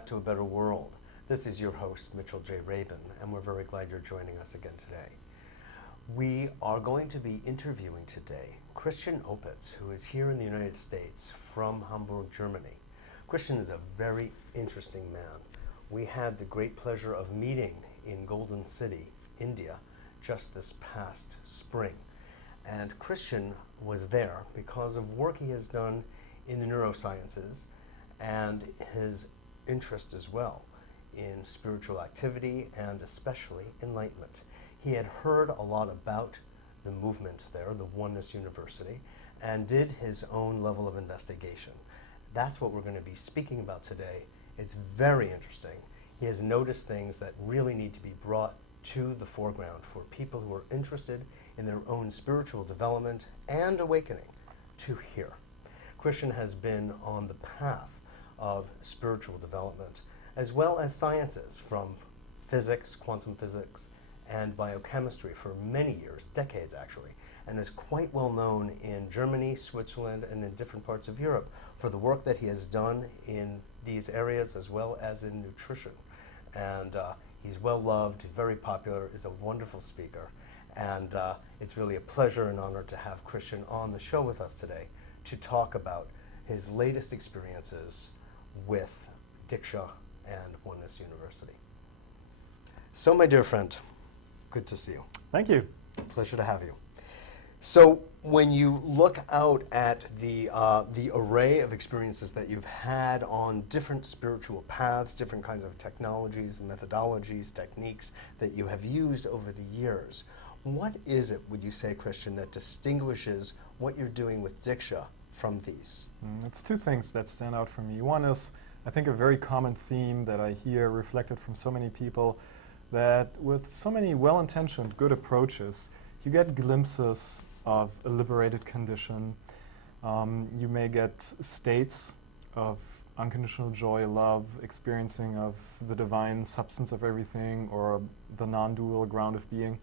back to a better world. This is your host, Mitchell J. Rabin, and we're very glad you're joining us again today. We are going to be interviewing today Christian Opitz, who is here in the United States from Hamburg, Germany. Christian is a very interesting man. We had the great pleasure of meeting in Golden City, India, just this past spring. And Christian was there because of work he has done in the neurosciences and his interest as well in spiritual activity and especially enlightenment. He had heard a lot about the movement there, the Oneness University, and did his own level of investigation. That's what we're going to be speaking about today. It's very interesting. He has noticed things that really need to be brought to the foreground for people who are interested in their own spiritual development and awakening to hear. Christian has been on the path of spiritual development as well as sciences from physics, quantum physics, and biochemistry for many years, decades actually, and is quite well known in Germany, Switzerland, and in different parts of Europe for the work that he has done in these areas as well as in nutrition. And he's well loved, very popular, is a wonderful speaker, and it's really a pleasure and honor to have Christian on the show with us today to talk about his latest experiences with Diksha and Oneness University. So, my dear friend, good to see you. Thank you. Pleasure to have you. So, when you look out at the array of experiences that you've had on different spiritual paths, different kinds of technologies, methodologies, techniques that you have used over the years, what is it, would you say, Christian, that distinguishes what you're doing with Diksha from these? It's two things that stand out for me. One is, I think, a very common theme that I hear reflected from so many people, that with so many well-intentioned good approaches, you get glimpses of a liberated condition. You may get states of unconditional joy, love, experiencing of the divine substance of everything, or the non-dual ground of being.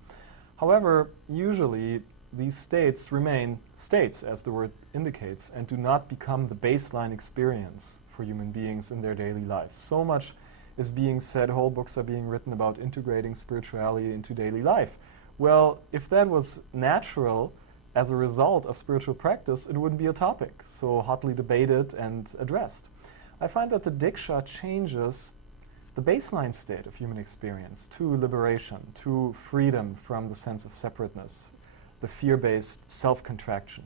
However, usually these states remain states, as the word indicates, and do not become the baseline experience for human beings in their daily life. So much is being said, whole books are being written about integrating spirituality into daily life. Well, if that was natural as a result of spiritual practice, it wouldn't be a topic so hotly debated and addressed. I find that the Diksha changes the baseline state of human experience to liberation, to freedom from the sense of separateness, the fear-based self-contraction,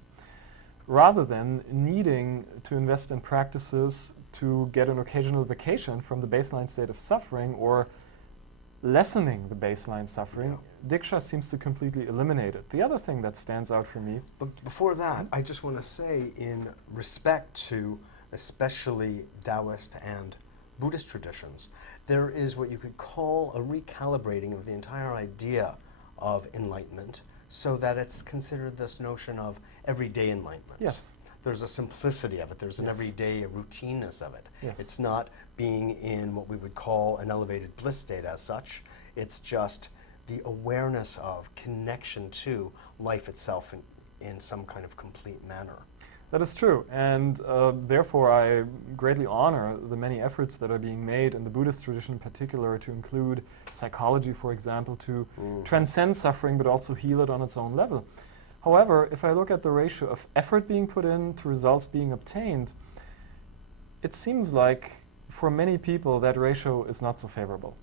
rather than needing to invest in practices to get an occasional vacation from the baseline state of suffering or lessening the baseline suffering. Yeah. Diksha seems to completely eliminate it. The other thing that stands out for me... But before that, I just want to say, in respect to especially Taoist and Buddhist traditions, there is what you could call a recalibrating of the entire idea of enlightenment so that it's considered this notion of everyday enlightenment. Yes. There's a simplicity of it. There's an Yes. everyday routineness of it. Yes. It's not being in what we would call an elevated bliss state as such. It's just the awareness of connection to life itself in some kind of complete manner. That is true, and therefore I greatly honor the many efforts that are being made in the Buddhist tradition in particular to include psychology, for example, to transcend suffering but also heal it on its own level. However, if I look at the ratio of effort being put in to results being obtained, it seems like for many people that ratio is not so favorable.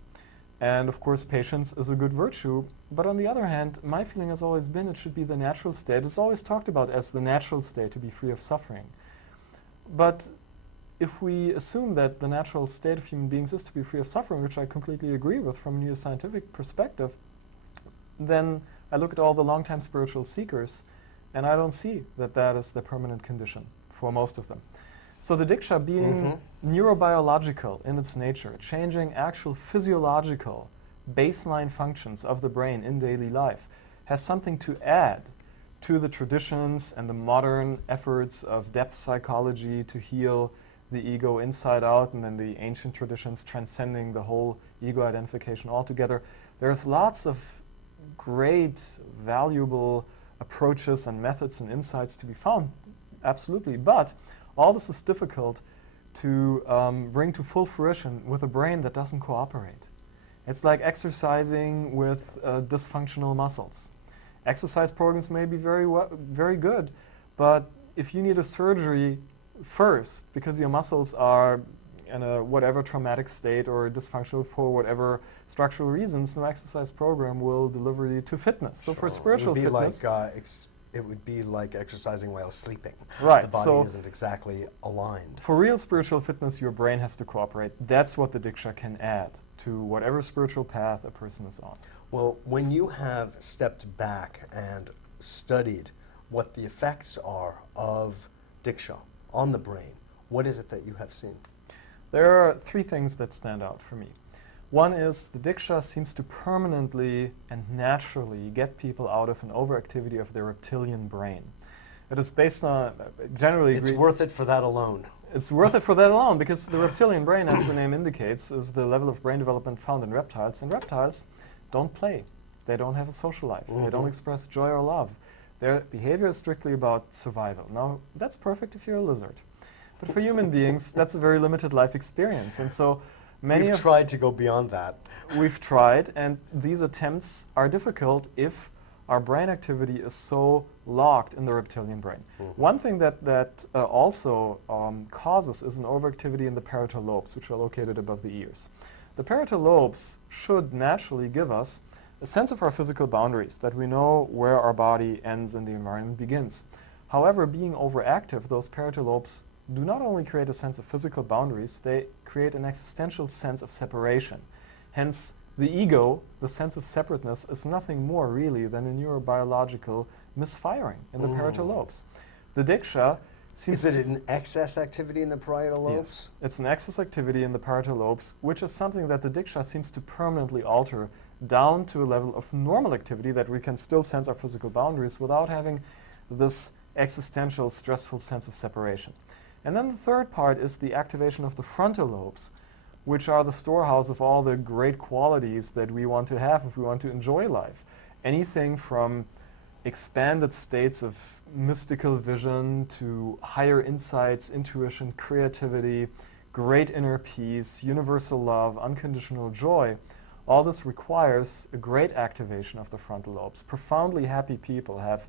And of course, patience is a good virtue, but on the other hand, my feeling has always been it should be the natural state. It's always talked about as the natural state to be free of suffering. But if we assume that the natural state of human beings is to be free of suffering, which I completely agree with from a neuroscientific perspective, then I look at all the long-time spiritual seekers, and I don't see that that is the permanent condition for most of them. So the Diksha being neurobiological in its nature, changing actual physiological baseline functions of the brain in daily life, has something to add to the traditions and the modern efforts of depth psychology to heal the ego inside out, and then the ancient traditions transcending the whole ego identification altogether. There's lots of great, valuable approaches and methods and insights to be found, absolutely, but all this is difficult to bring to full fruition with a brain that doesn't cooperate. It's like exercising with dysfunctional muscles. Exercise programs may be very good, but if you need a surgery first because your muscles are in a whatever traumatic state or dysfunctional for whatever structural reasons, no exercise program will deliver you to fitness. So for spiritual fitness, it would be like exercising while sleeping. Right. The body so isn't exactly aligned. for real spiritual fitness, your brain has to cooperate. That's what the Diksha can add to whatever spiritual path a person is on. Well, when you have stepped back and studied what the effects are of Diksha on the brain, what is it that you have seen? There are three things that stand out for me. One is the Diksha seems to permanently and naturally get people out of an overactivity of their reptilian brain. It is based on generally. It's worth it for that alone. It's worth it for that alone because the reptilian brain, as the name indicates, is the level of brain development found in reptiles. And reptiles don't play. They don't have a social life. They don't express joy or love. Their behavior is strictly about survival. Now, that's perfect if you're a lizard. But for human beings, that's a very limited life experience. And so We've tried to go beyond that. We've tried, and these attempts are difficult if our brain activity is so locked in the reptilian brain. One thing that also causes is an overactivity in the parietal lobes, which are located above the ears. The parietal lobes should naturally give us a sense of our physical boundaries, that we know where our body ends and the environment begins. However, being overactive, those parietal lobes do not only create a sense of physical boundaries, they create an existential sense of separation. Hence, the ego, the sense of separateness, is nothing more really than a neurobiological misfiring in the parietal lobes. The Diksha seems Is it an excess activity in the parietal lobes? Yes, it's an excess activity in the parietal lobes, which is something that the Diksha seems to permanently alter down to a level of normal activity that we can still sense our physical boundaries without having this existential, stressful sense of separation. And then the third part is the activation of the frontal lobes, which are the storehouse of all the great qualities that we want to have if we want to enjoy life. Anything from expanded states of mystical vision to higher insights, intuition, creativity, great inner peace, universal love, unconditional joy. All this requires a great activation of the frontal lobes. Profoundly happy people have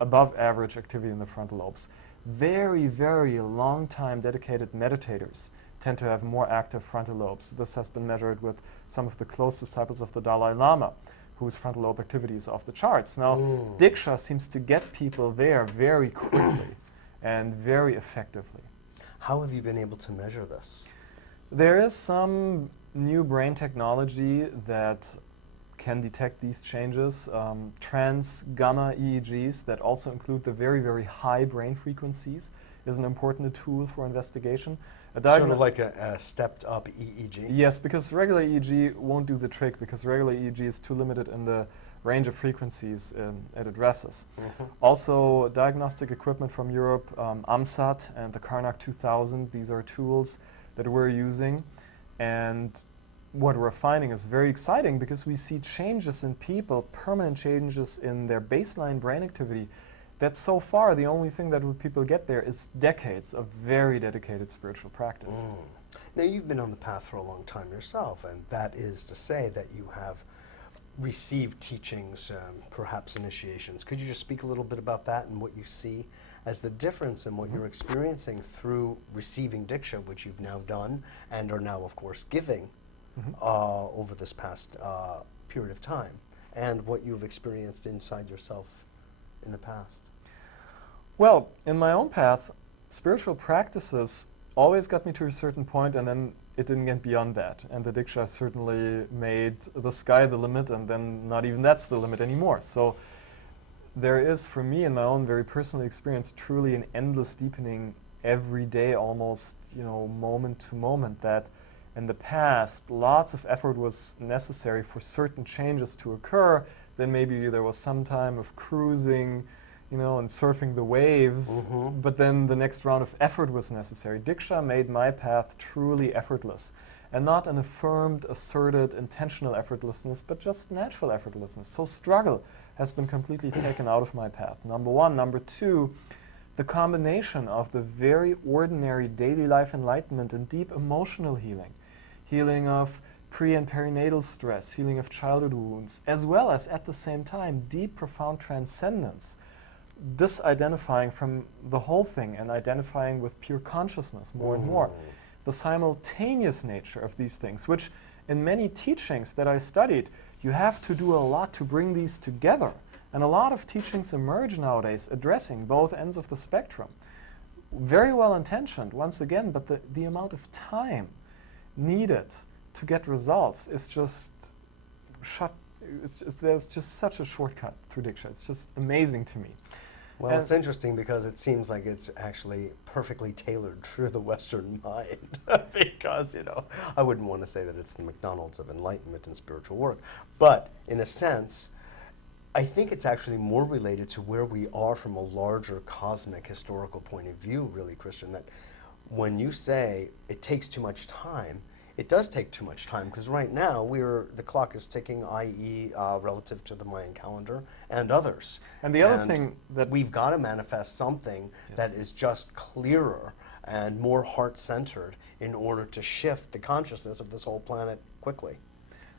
above average activity in the frontal lobes. Very, very long time dedicated meditators tend to have more active frontal lobes. This has been measured with some of the close disciples of the Dalai Lama, whose frontal lobe activity is off the charts. Now, Diksha seems to get people there very quickly and very effectively. How have you been able to measure this? There is some new brain technology that can detect these changes. Trans-gamma EEGs that also include the very, very high brain frequencies is an important tool for investigation. Sort of like a stepped-up EEG? Yes, because regular EEG won't do the trick because regular EEG is too limited in the range of frequencies it addresses. Also, diagnostic equipment from Europe, AMSAT and the Karnak 2000, these are tools that we're using. And what we're finding is very exciting because we see changes in people, permanent changes in their baseline brain activity, that so far the only thing that people get there is decades of very dedicated spiritual practice. Now, you've been on the path for a long time yourself, and that is to say that you have received teachings, perhaps initiations. Could you just speak a little bit about that and what you see as the difference in what you're experiencing through receiving Diksha, which you've now done and are now, of course, giving over this past period of time, and what you've experienced inside yourself in the past? Well, in my own path, spiritual practices always got me to a certain point, and then it didn't get beyond that. And the Diksha certainly made the sky the limit, and then not even that's the limit anymore. So there is, for me, in my own very personal experience, truly an endless deepening every day, almost, moment to moment, that in the past, lots of effort was necessary for certain changes to occur. Then maybe there was some time of cruising, and surfing the waves, but then the next round of effort was necessary. Diksha made my path truly effortless, and not an affirmed, asserted, intentional effortlessness, but just natural effortlessness. So struggle has been completely taken out of my path, number one. Number two, the combination of the very ordinary daily life enlightenment and deep emotional healing, healing of pre- and perinatal stress, healing of childhood wounds, as well as at the same time deep, profound transcendence, disidentifying from the whole thing and identifying with pure consciousness more and more. The simultaneous nature of these things, which in many teachings that I studied, you have to do a lot to bring these together. And a lot of teachings emerge nowadays addressing both ends of the spectrum. Very well intentioned, once again, but the amount of time needed to get results is just there's just such a shortcut through Diksha. It's just amazing to me. Well, it's interesting because it seems like it's actually perfectly tailored for the Western mind. Because, you know, I wouldn't want to say that it's the McDonald's of enlightenment and spiritual work. But in a sense, I think it's actually more related to where we are from a larger cosmic historical point of view, really, Christian, that when you say it takes too much time, it does take too much time, because right now the clock is ticking, i.e. Relative to the Mayan calendar and others. And the other thing that we've got to manifest something that is just clearer and more heart-centered in order to shift the consciousness of this whole planet quickly.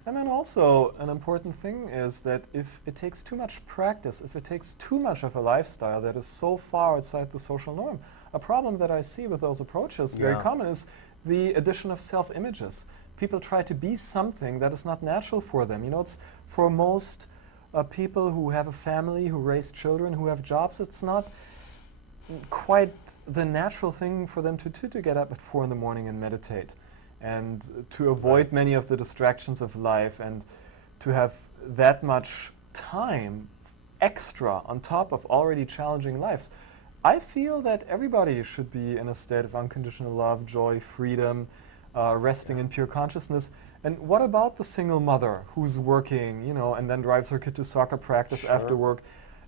And then also an important thing is that if it takes too much practice, if it takes too much of a lifestyle that is so far outside the social norm, a problem that I see with those approaches, very common, is the addition of self-images. People try to be something that is not natural for them. You know, it's for most people who have a family, who raise children, who have jobs, it's not quite the natural thing for them to do, to get up at 4 in the morning and meditate, and to avoid many of the distractions of life, and to have that much time extra on top of already challenging lives. I feel that everybody should be in a state of unconditional love, joy, freedom, resting in pure consciousness. And what about the single mother who's working, you know, and then drives her kid to soccer practice after work?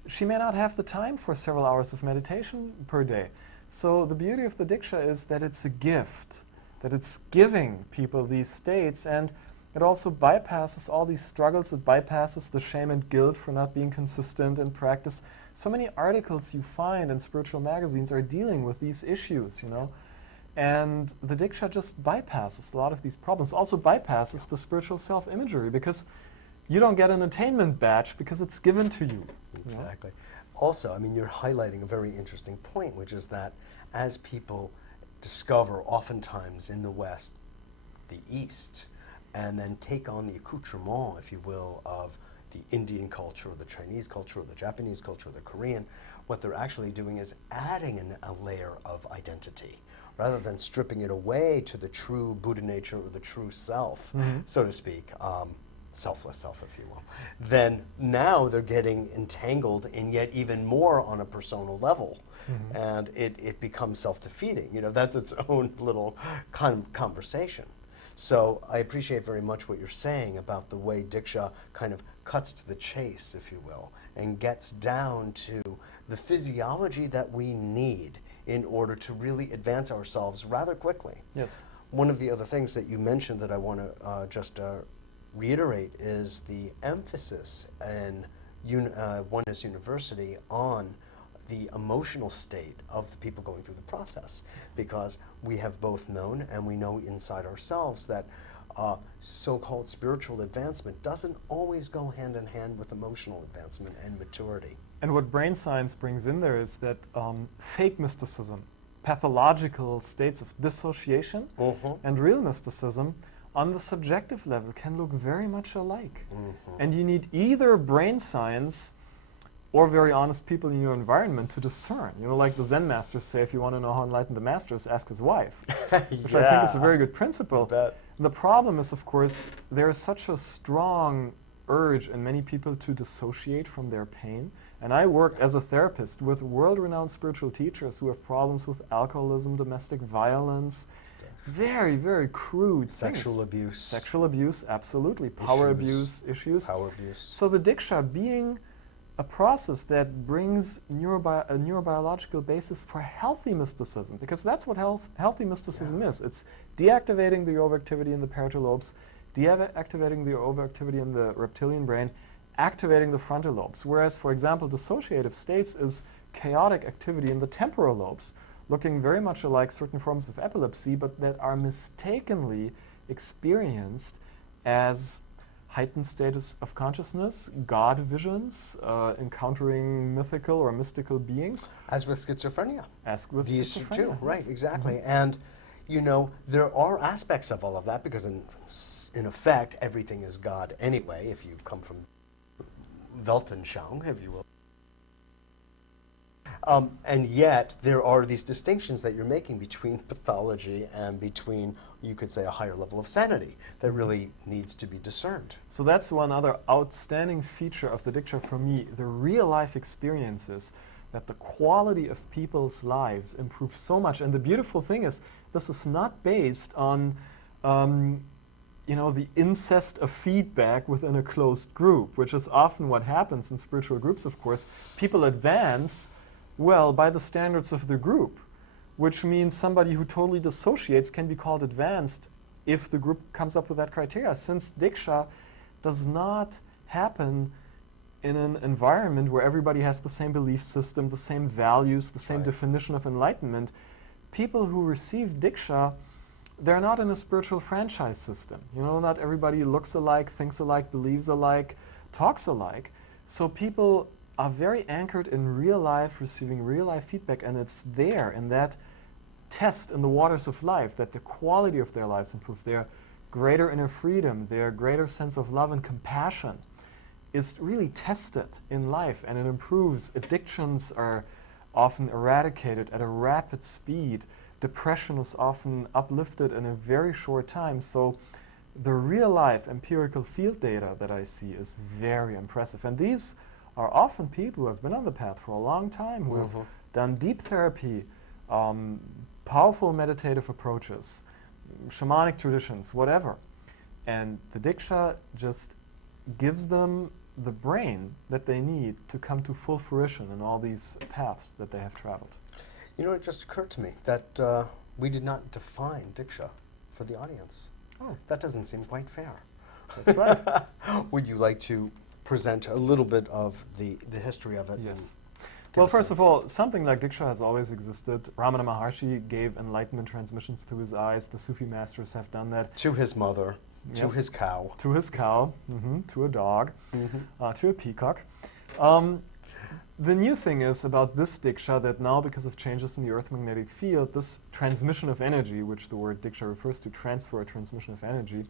She may not have the time for several hours of meditation per day. So the beauty of the Diksha is that it's a gift, that it's giving people these states, and it also bypasses all these struggles. It bypasses the shame and guilt for not being consistent in practice. So many articles you find in spiritual magazines are dealing with these issues, you know. And the Diksha just bypasses a lot of these problems. Also bypasses the spiritual self-imagery, because you don't get an attainment badge because it's given to you. Exactly. Also, I mean, you're highlighting a very interesting point, which is that as people discover, oftentimes in the West, the East, and then take on the accoutrement, if you will, of the Indian culture, or the Chinese culture, or the Japanese culture, or the Korean, what they're actually doing is adding a layer of identity, rather than stripping it away to the true Buddha nature, or the true self, so to speak, selfless self, if you will. Then now they're getting entangled in yet even more on a personal level. And it becomes self-defeating. You know, that's its own little conversation. So I appreciate very much what you're saying about the way Diksha kind of cuts to the chase, if you will, and gets down to the physiology that we need in order to really advance ourselves rather quickly. Yes. One of the other things that you mentioned that I want to just reiterate is the emphasis in Oneness University on the emotional state of the people going through the process, because we have both known and we know inside ourselves that so-called spiritual advancement doesn't always go hand in hand with emotional advancement and maturity. And what brain science brings in there is that fake mysticism, pathological states of dissociation, and real mysticism on the subjective level can look very much alike. And you need either brain science or very honest people in your environment to discern. You know, like the Zen masters say, if you want to know how enlightened the master is, ask his wife. Which I think is a very good principle. The problem is, of course, there is such a strong urge in many people to dissociate from their pain. And I work as a therapist with world-renowned spiritual teachers who have problems with alcoholism, domestic violence, very, very crude Sexual things. abuse. Sexual abuse, absolutely. Power abuse issues. Power abuse. So the Diksha being a process that brings a neurobiological basis for healthy mysticism, because that's what healthy mysticism is. It's deactivating the overactivity in the parietal lobes, deactivating the overactivity in the reptilian brain, activating the frontal lobes. Whereas, for example, dissociative states is chaotic activity in the temporal lobes, looking very much like certain forms of epilepsy, but that are mistakenly experienced as heightened status of consciousness, God visions, encountering mythical or mystical beings. As with schizophrenia. As with These schizophrenia. two, right, yes. exactly. And, you know, there are aspects of all of that because in effect, everything is God anyway, if you come from Weltanschauung, if you will. And yet, there are these distinctions that you're making between pathology and between, you could say, a higher level of sanity that really needs to be discerned. So that's one other outstanding feature of the Diksha for me, the real-life experiences, that the quality of people's lives improves so much. And the beautiful thing is, this is not based on you know, the incest of feedback within a closed group, which is often what happens in spiritual groups, of course. People advance well by the standards of the group, which means somebody who totally dissociates can be called advanced if the group comes up with that criteria. Since Diksha does not happen in an environment where everybody has the same belief system, the same values, the same definition of enlightenment, people who receive Diksha, they're not in a spiritual franchise system. You know, not everybody looks alike, thinks alike, believes alike, talks alike. So people are very anchored in real life, receiving real life feedback, and it's there in that test in the waters of life that the quality of their lives improve, their greater inner freedom, their greater sense of love and compassion is really tested in life, and it improves. Addictions are often eradicated at a rapid speed. Depression is often uplifted in a very short time. So the real life empirical field data that I see is very impressive. And these are often people who have been on the path for a long time, who have done deep therapy, powerful meditative approaches, shamanic traditions, whatever. And the Diksha just gives them the brain that they need to come to full fruition in all these paths that they have traveled. You know, it just occurred to me that we did not define Diksha for the audience. Oh. That doesn't seem quite fair. That's right. Would you like to present a little bit of the history of it? Yes. Well, first of all, something like Diksha has always existed. Ramana Maharshi gave enlightenment transmissions to his eyes. The Sufi masters have done that. To his mother, to his cow. To his cow, to a dog, to a peacock. The new thing is about this Diksha that now, because of changes in the Earth magnetic field, this transmission of energy, which the word Diksha refers to, transfer or transmission of energy,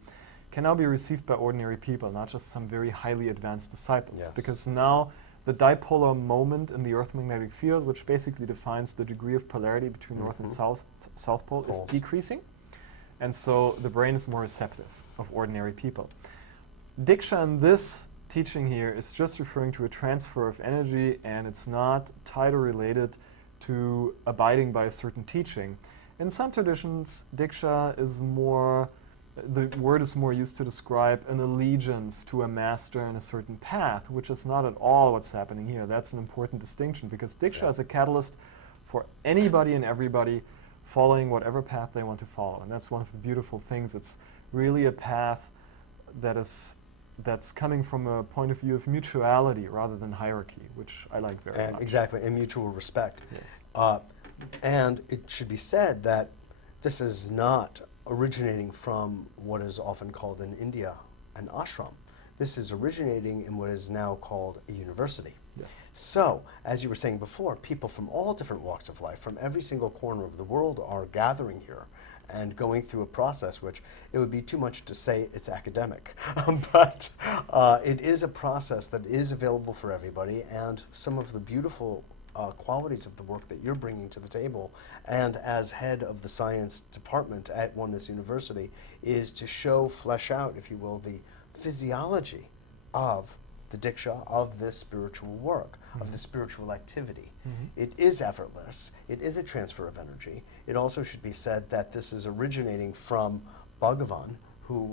can now be received by ordinary people, not just some very highly advanced disciples. Yes. Because now the dipolar moment in the Earth magnetic field, which basically defines the degree of polarity between North and South Pole, is decreasing. And so the brain is more receptive of ordinary people. Diksha in this teaching here is just referring to a transfer of energy, and it's not tied or related to abiding by a certain teaching. In some traditions, Diksha is more, the word is more used to describe an allegiance to a master in a certain path, which is not at all what's happening here. That's an important distinction, because Diksha is a catalyst for anybody and everybody following whatever path they want to follow. And that's one of the beautiful things. It's really a path that's coming from a point of view of mutuality rather than hierarchy, which I like very much. Exactly, and mutual respect. Yes. And it should be said that this is not originating from what is often called in India an ashram. This is originating in what is now called a university. Yes. So, as you were saying before, people from all different walks of life, from every single corner of the world, are gathering here and going through a process which it would be too much to say it's academic. But it is a process that is available for everybody, and some of the beautiful qualities of the work that you're bringing to the table, and as head of the science department at Oneness University, is to flesh out, if you will, the physiology of the Diksha, of this spiritual work, of the spiritual activity. It is effortless. It is a transfer of energy. It also should be said that this is originating from Bhagavan,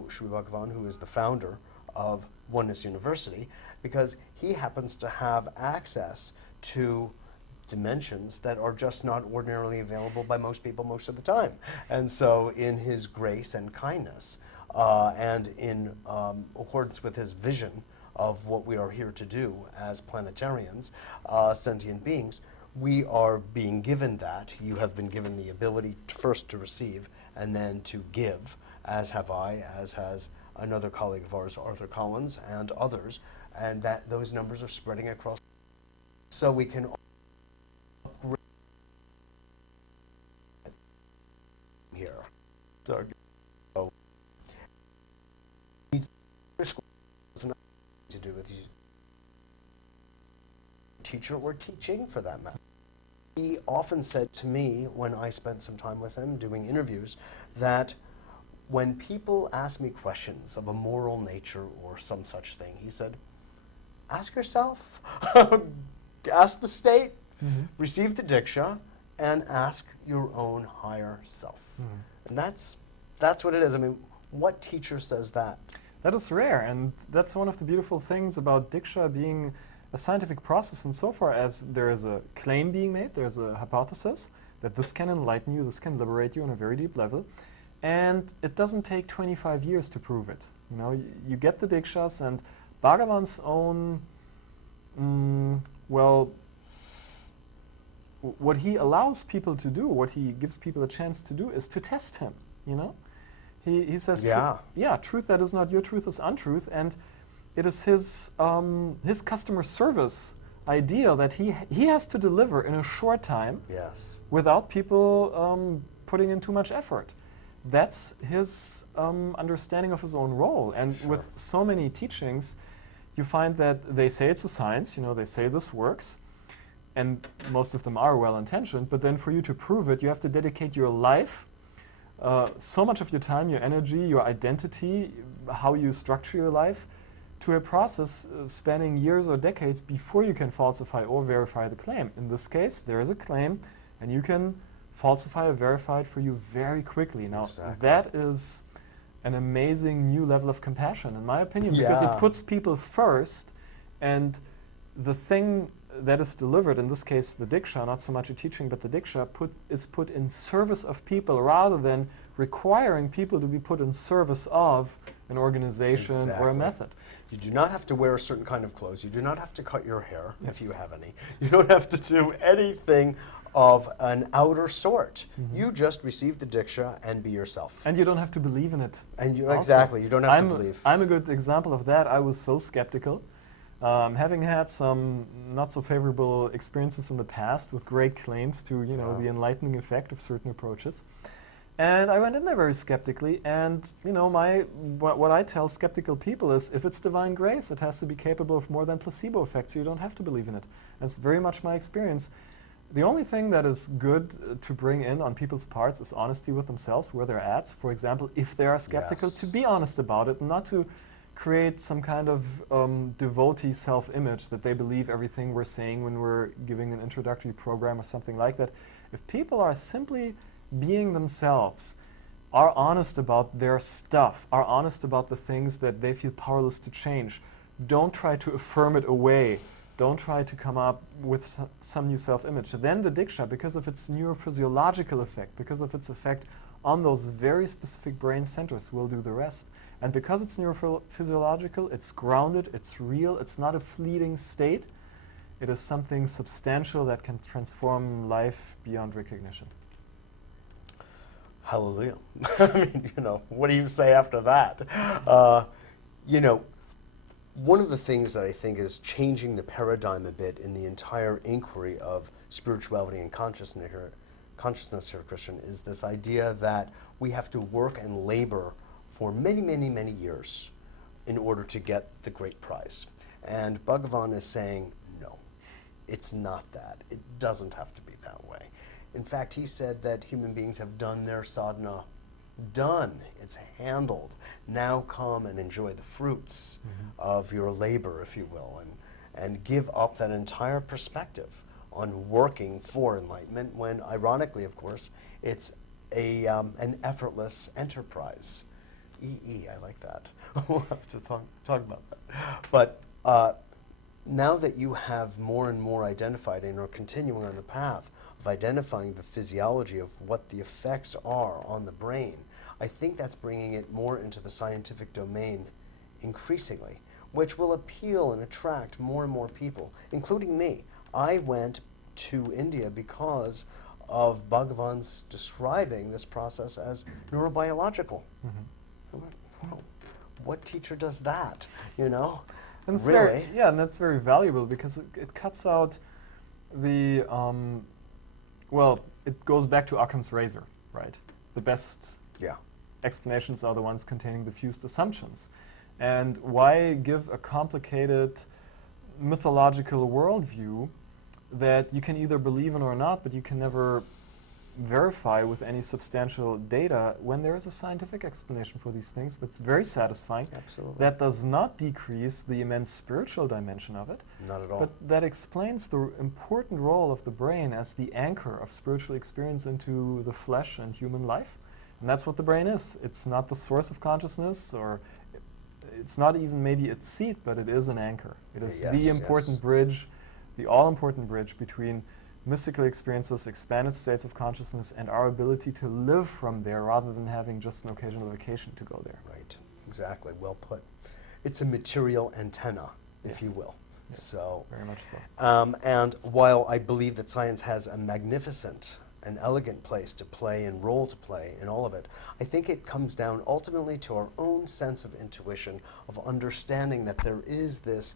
Sri Bhagavan, who is the founder of Oneness University, because he happens to have access to dimensions that are just not ordinarily available by most people most of the time. And so in his grace and kindness, and in accordance with his vision of what we are here to do as planetarians, sentient beings, we are being given that. You have been given the ability first to receive and then to give, as have I, as has another colleague of ours, Arthur Collins, and others, and that those numbers are spreading across. So we can upgrade here. So to do with teacher or teaching for that matter. He often said to me when I spent some time with him doing interviews that when people ask me questions of a moral nature or some such thing, he said, ask yourself, ask the state, receive the Diksha, and ask your own higher self. And that's what it is. I mean, what teacher says that? That is rare, and that's one of the beautiful things about Diksha being a scientific process insofar as there is a claim being made, there's a hypothesis that this can enlighten you, this can liberate you on a very deep level, and it doesn't take 25 years to prove it. You know, you get the Dikshas, and Bhagavan's own, what he allows people to do, what he gives people a chance to do is to test him, you know? He says, truth that is not your truth is untruth, and it is his customer service idea that he has to deliver in a short time without people putting in too much effort. That's his understanding of his own role. And with so many teachings, you find that they say it's a science, you know, they say this works, and most of them are well-intentioned, but then for you to prove it, you have to dedicate your life, so much of your time, your energy, your identity, how you structure your life, to a process spanning years or decades before you can falsify or verify the claim. In this case, there is a claim, and you can falsify or verify it for you very quickly. Now, that is an amazing new level of compassion, in my opinion, because it puts people first, and the thing that is delivered, in this case the Diksha, not so much a teaching, but the Diksha is put in service of people rather than requiring people to be put in service of an organization or a method. You do not have to wear a certain kind of clothes. You do not have to cut your hair, if you have any. You don't have to do anything of an outer sort. You just receive the Diksha and be yourself. And you don't have to believe in it. And you you don't have to believe. I'm a good example of that. I was so skeptical. Having had some not so favorable experiences in the past with great claims to, you know, the enlightening effect of certain approaches. And I went in there very skeptically, and, you know, what I tell skeptical people is, if it's divine grace, it has to be capable of more than placebo effects, so you don't have to believe in it. That's very much my experience. The only thing that is good to bring in on people's parts is honesty with themselves, where they're at. For example, if they are skeptical, to be honest about it, and not to create some kind of devotee self-image that they believe everything we're saying when we're giving an introductory program or something like that. If people are simply being themselves, are honest about their stuff, are honest about the things that they feel powerless to change, don't try to affirm it away, don't try to come up with some new self-image. Then the Diksha, because of its neurophysiological effect, because of its effect on those very specific brain centers, will do the rest. And because it's neurophysiological, it's grounded, it's real, it's not a fleeting state. It is something substantial that can transform life beyond recognition. Hallelujah. I mean, you know, what do you say after that? You know, one of the things that I think is changing the paradigm a bit in the entire inquiry of spirituality and consciousness here, Christian, is this idea that we have to work and labor for many, many, many years in order to get the great prize. And Bhagavan is saying, no, it's not that. It doesn't have to be that way. In fact, he said that human beings have done their sadhana. Done. It's handled. Now come and enjoy the fruits of your labor, if you will, and give up that entire perspective on working for enlightenment when, ironically, of course, it's an effortless enterprise. I like that. We'll have to talk about that. But now that you have more and more identified and are continuing on the path of identifying the physiology of what the effects are on the brain, I think that's bringing it more into the scientific domain increasingly, which will appeal and attract more and more people, including me. I went to India because of Bhagavan's describing this process as neurobiological. I went, wow, what teacher does that, you know? And it's Really? and that's very valuable because it cuts out the, well, it goes back to Occam's razor, right? The best Yeah. explanations are the ones containing the fewest assumptions. And why give a complicated mythological worldview that you can either believe in or not, but you can never verify with any substantial data when there is a scientific explanation for these things that's very satisfying. Absolutely. That does not decrease the immense spiritual dimension of it, Not at all. but that explains the important role of the brain as the anchor of spiritual experience into the flesh and human life. And that's what the brain is. It's not the source of consciousness, or it's not even maybe its seat, but it is an anchor. It is the Yes, important yes. bridge, the all-important bridge between mystical experiences, expanded states of consciousness, and our ability to live from there rather than having just an occasional vacation to go there. Right, exactly, well put. It's a material antenna, if Yes. you will. Yes. So, Very much so. and while I believe that science has a magnificent and elegant place to play and role to play in all of it, I think it comes down ultimately to our own sense of intuition, of understanding that there is this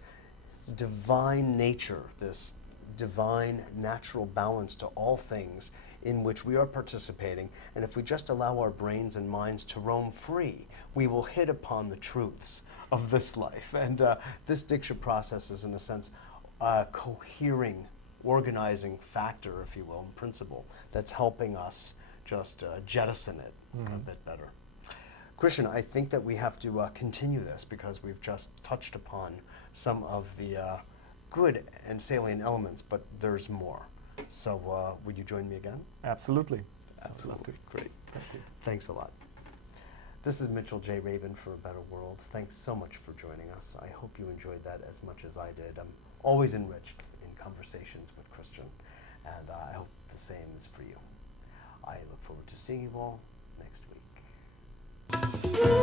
divine nature, this divine natural balance to all things in which we are participating, and if we just allow our brains and minds to roam free, we will hit upon the truths of this life. And this Diksha process is, in a sense, a cohering, organizing factor, if you will, and principle that's helping us just jettison it a bit better. Christian, I think that we have to continue this because we've just touched upon some of the good and salient elements, but there's more. So would you join me again? Absolutely. Absolutely. Great. Thank you. Thanks a lot. This is Mitchell J. Rabin for A Better World. Thanks so much for joining us. I hope you enjoyed that as much as I did. I'm always enriched in conversations with Christian, and I hope the same is for you. I look forward to seeing you all next week.